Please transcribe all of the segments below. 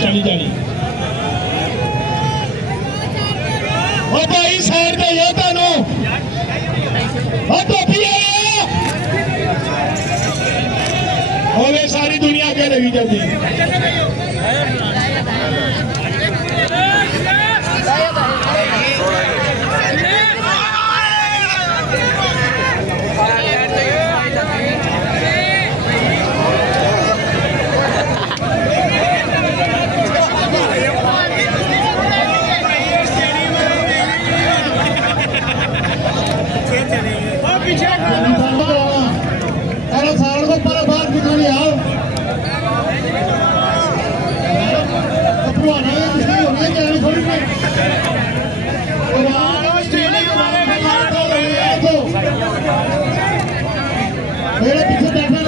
40-40 ओ भाई साइड पे ये तैनू ओ टोपी होवे सारी दुनिया के लगी जल्दी मेरे पीछे बैठा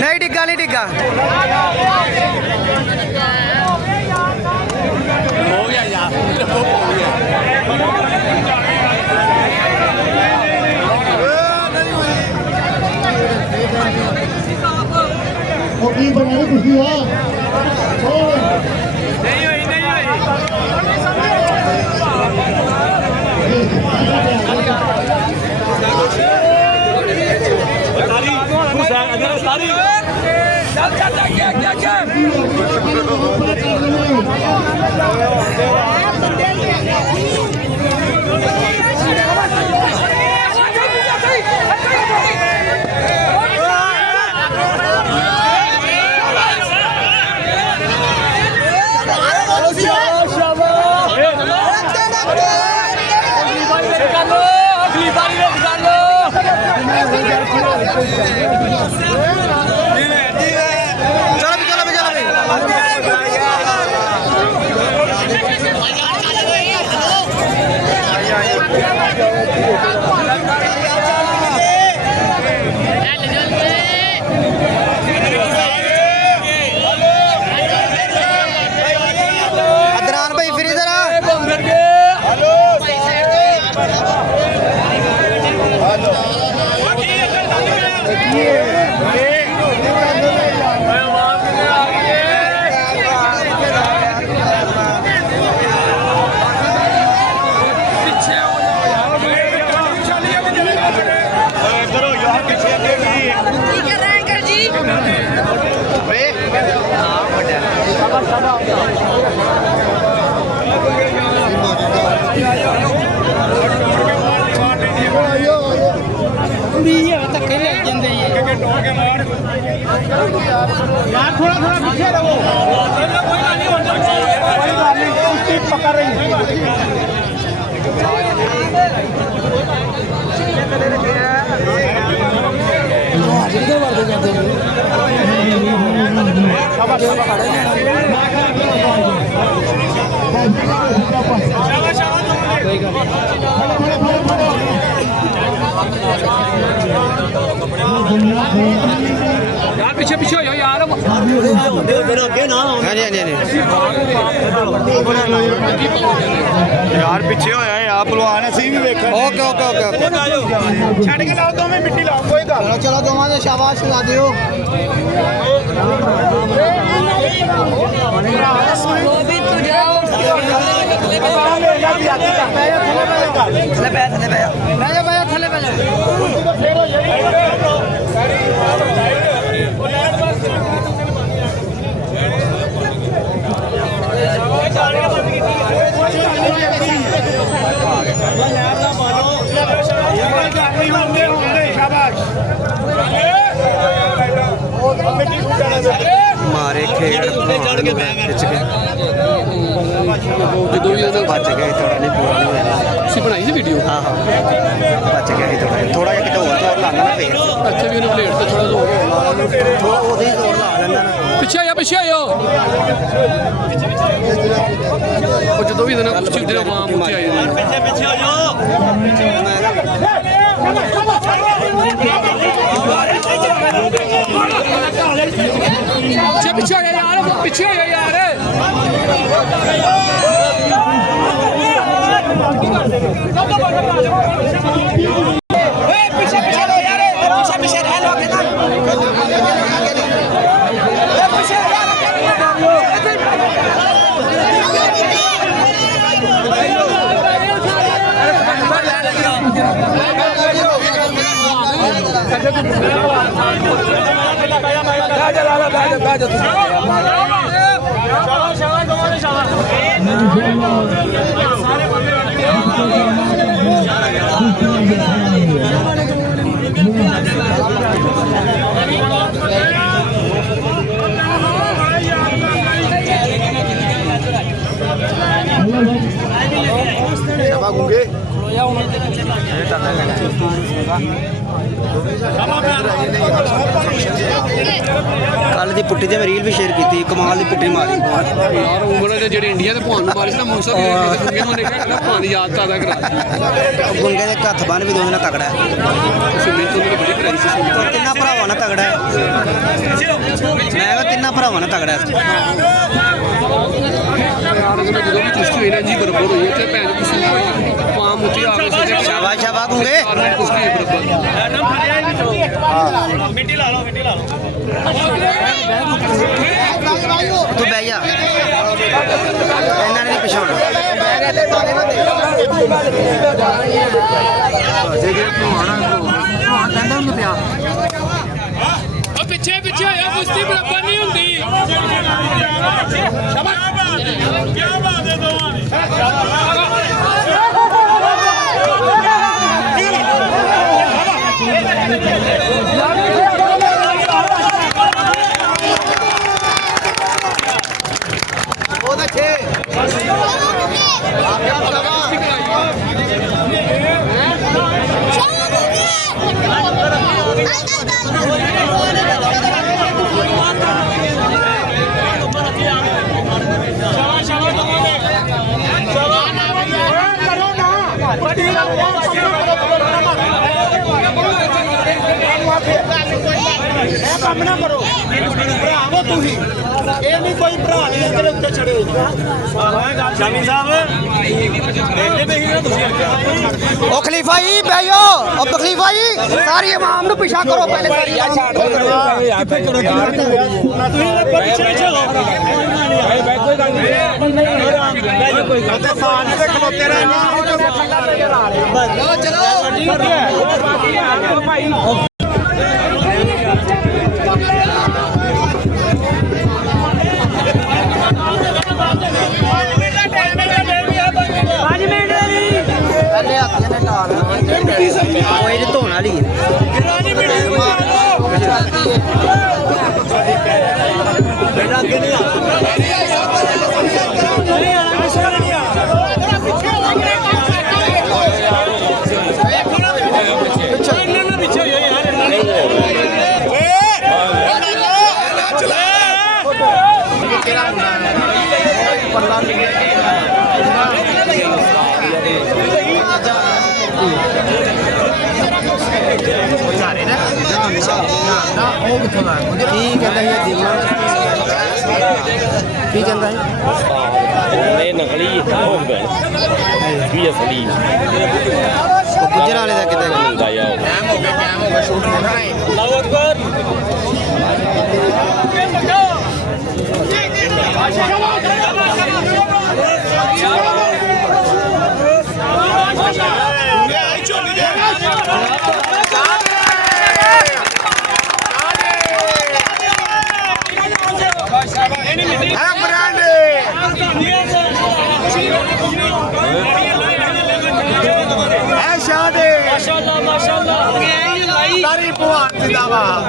नहीं डिग्गा नहीं डिग्गा हो गया यार की बनाई खुशी हुआ यार थोड़ा थोड़ा पीछे रहो पकड़ रही यार पीछे पीछे हो यार यार पीछे होया यार पहलवान असीं भी वेखण ओके ओके ओके छड़ के लाओ दोवें मिट्टी लाओ कोई गल चलो दोवां दे शाबाश ला दियो मारे खेड़ चढ़ के बच गए थोड़ा नहीं पूरा नहीं होया बनाई थी वीडियो हाँ हाँ बच गया थोड़ा जिहा किते होर जोर लाना ना फिर अच्छा भी उन्हें प्लेट से थोड़ा जोर थोड़ा ओदे ही जोर ला लेंदा ना पिछे आयो वो जो भी ना कुछ चीज़ वहाँ मुझे आए पीछे पीछे हो जाओ पीछे यार पीछे यार ਸ਼ਾਬਾਸ਼ ਗੁੰਗੇ ਕੱਲ ਦੀ ਪੁੱਟੀ ਤੇ ਮੈਂ ਰੀਲ ਵੀ ਸ਼ੇਅਰ ਕੀਤੀ ਕਮਾਲ ਦੀ ਪੁੱਟੀ ਮਾਰੀ ਯਾਰ ਉਮਰ ਦੇ ਜਿਹੜੇ ਇੰਡੀਆ ਦੇ ਭਾਣ ਨੂੰ ਮਾਰੀ ਸੀ ਨਾ ਮੂਸਾ ਵੀ ਗੁੰਗੇ ਨੂੰ ਦੇਖਿਆ ਕਹਿੰਦਾ ਭਾਣ ਦੀ ਯਾਦ ਤਾਜ਼ਾ ਕਰਾ ਗੁੰਗੇ ਦੇ ਹੱਥ ਬੰਨ ਵੀ ਦੋਵੇਂ ਨਾਲ ਤਗੜਾ ਹੈ ਸੁਣੀ ਤੋਂ ਮੈਨੂੰ ਬੜੀ ਕਰਾਈ ਸੀ ਸੁਣੀ ਤਿੰਨਾਂ ਭਰਾਵਾਂ ਨਾਲ ਤਗੜਾ ਹੈ ਮੈਂ ਕਿਹਾ ਤਿੰਨਾਂ ਭਰਾਵਾਂ ਨਾਲ ਤਗੜਾ ਹੈ ਯਾਰ ਜਦੋਂ ਵੀ ਕੁਸ਼ਤੀ ਹੋਈ ਨਾ ਜੀ ਬਰਬਰ ਹੋਈ ਤੇ ਭੈਣ ਦੀ ਕੁਸ਼ਤੀ ਹੋਈ ਪਾਂ ਮੁੱਤੀ ਆ ਗਈ ਸੀ ਸ਼ਾਬਾਸ਼ ਸ਼ਾਬਾਸ਼ ਗੁੰਗੇ ਕੁਸ਼ਤੀ ਬਰਬਰ ਮਿੱਟੀ ਲਾ ਲਓ ਤੂੰ ਬਹਿ ਜਾ ਇਹਨਾਂ ਨੇ ਨਹੀਂ ਪਛਾਣਨਾ ਪਿੱਛੇ ਪਿੱਛੇ ਹੋਇਆ ਕੁਸ਼ਤੀ ਬਰਾਬਰ ਨਹੀਂ ਹੁੰਦੀ ਸ਼ਾਬਾਸ਼ ਕੀ ਬਾਤ ਹੈ ਦੋਵਾਂ ਦੀ ਉਹਦਾ 6 ਕੰਮ ਨਾ ਕਰੋ ਭਰਾਵੋ ਤੁਸੀਂ ਇਹ ਨਹੀਂ ਕੋਈ ਭਰਾ ਨਹੀਂ ਇੱਧਰ ਉੱਤੇ ਛੜੇ ਸ਼ਾਮੀ ਸਾਹਿਬ ਦੇਖਦੇ ਪਏ ਨਾ ਤੁਸੀਂ ਉਹ ਖਲੀਫਾ ਜੀ ਬਹਿ ਜਾਓ ਉਹ ਖਲੀਫਾ ਜੀ ਸਾਰੀ ਇਮਾਮ ਨੂੰ ਪਿੱਛਾ ਕਰੋ ਪਹਿਲੇ ਸਾਰੀ ਛੱਡ ਤੁਸੀਂ ਪਿੱਛੇ ਪਿੱਛੇ ਹੋ ਕੋਈ ਗੱਲ ਨਹੀਂ ਕੋਈ ਗੱਲ ਤੇ ਸਾਨ ਦੇ ਖਲੋਤੇ ਰਹੇ ਨਾ ਚਲੋ ਭਾਈ ਉਹ ਇਹ ਧੋਣ ਵਾਲੀ ਹੈ ਕੀ ਕਹਿੰਦਾ ਹੈ ਜੀਵਨ ਕੀ ਕਹਿੰਦਾ ਹੈ ਇਹ ਨਕਲੀ ਹੋ ਗਿਆ ਵੀ ਅਸਲੀ ਉਹ ਗੁੱਜਰ ਵਾਲੇ ਦਾ ਕਿਤੇ ਹੁੰਦਾ ਯਾਰ ਟਾਈਮ ਹੋ ਗਿਆ ਸ਼ੂਟ ਹੋਣਾ ਹੈ ਲਾਓ ਅਕਬਰ ਸਾਰੀ ਭਵਾਨ ਜਿੰਦਾਬਾਦ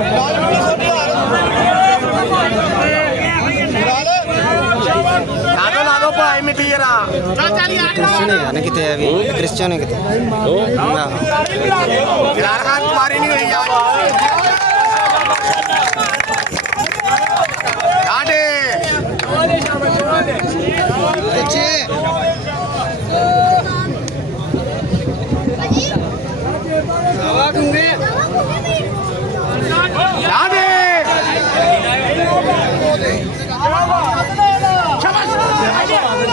ਲਾ ਦੋ ਭਾਈ ਮਿੱਟੀ ਜਰਾ ਕ੍ਰਿਸਚਨ ਹੈਗਾ ਨਾ ਕਿਤੇ ਵੀ ਕ੍ਰਿਸਚਨ ਹੈ ਕਿਤੇ ਯਾਰ ਹਾथ मारी नहीं हुई यार आडे ਬੱਚੇ आडे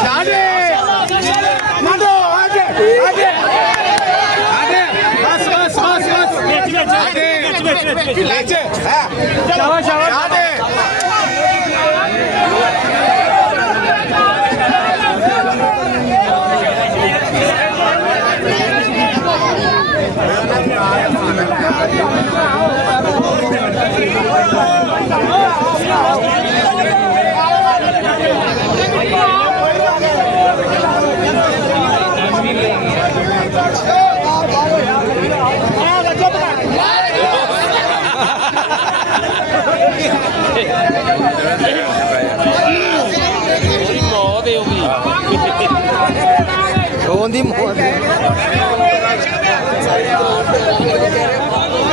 आडे मांडो आडे आडे आडे बस बस बस बस आडे लेचे शाबाश शाबाश आडे ਉਹਦੀ ਮੌਤ ਹੋ ਗਈ ਉਹਦੀ ਮੌਤ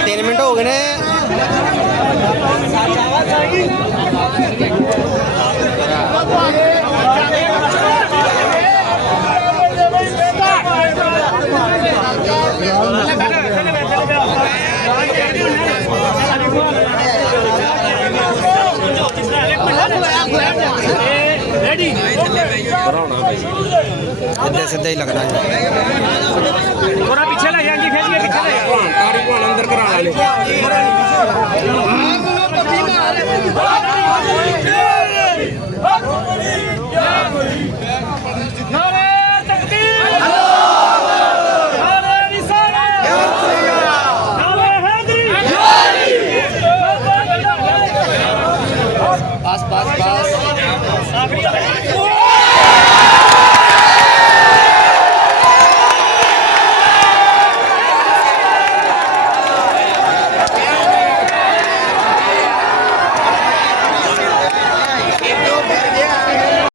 3 ਮਿੰਟ ਹੋ ਗਏ ਨੇ ਇੱਦਾਂ ਸਿੱਧਾ ਹੀ ਲੱਗਣਾ ਜੀ ਥੋੜਾ ਪਿੱਛੇ ਲੈ ਜਾਂਗੀ ਖੇਡੀਏ ਪਿੱਛੇ ਲੈ ਤਾਰੀ ਭਾਣ ਅੰਦਰ ਕਰਾ ਲੈ